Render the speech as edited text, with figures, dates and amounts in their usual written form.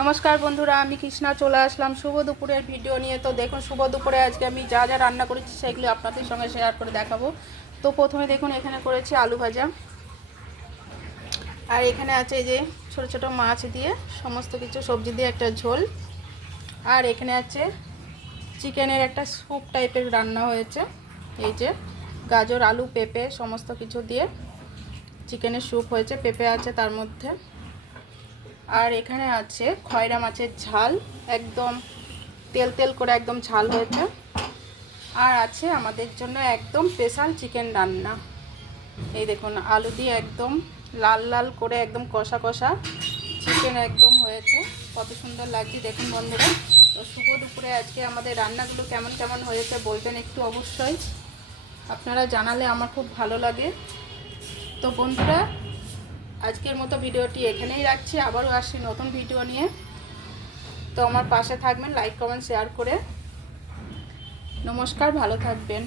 নমস্কার বন্ধুরা, আমি কৃষ্ণা চলে আসলাম শুভ দুপুরের ভিডিও নিয়ে। তো দেখুন, শুভ দুপুরে আজকে আমি যা যা রান্না করেছি সেগুলো আপনাদের সঙ্গে শেয়ার করে দেখাবো। তো প্রথমে দেখুন, এখানে করেছি আলু ভাজা, আর এখানে আছে এই যে ছোট ছোট মাছ দিয়ে সমস্ত কিছু সবজি দিয়ে একটা ঝোল, আর এখানে আছে চিকেনের একটা স্যুপ টাইপের রান্না হয়েছে। এই যে গাজর আলু পেঁপে সমস্ত কিছু দিয়ে চিকেনের স্যুপ হয়েছে, পেঁপে আছে তার মধ্যে। আর এখানে আছে খয়রা মাছের ঝাল, একদম তেল তেল করে একদম ঝাল হয়েছে। আর আছে আমাদের জন্য একদম স্পেশাল চিকেন রান্না। এই দেখুন, আলু দিয়ে একদম লাল লাল করে একদম কষা কষা চিকেন একদম হয়েছে, কত সুন্দর লাগছে দেখুন বন্ধুরা। তো শুভ দুপুরে আজকে আমাদের রান্নাগুলো কেমন কেমন হয়েছে বলবেন একটু, অবশ্যই আপনারা জানালে আমার খুব ভালো লাগে। তো বন্ধুরা, আজকের মতো ভিডিওটি এখানেই রাখছি, আবারও আসছি নতুন ভিডিও নিয়ে। তো আমার পাশে থাকবেন, লাইক কমেন্ট শেয়ার করে। নমস্কার, ভালো থাকবেন।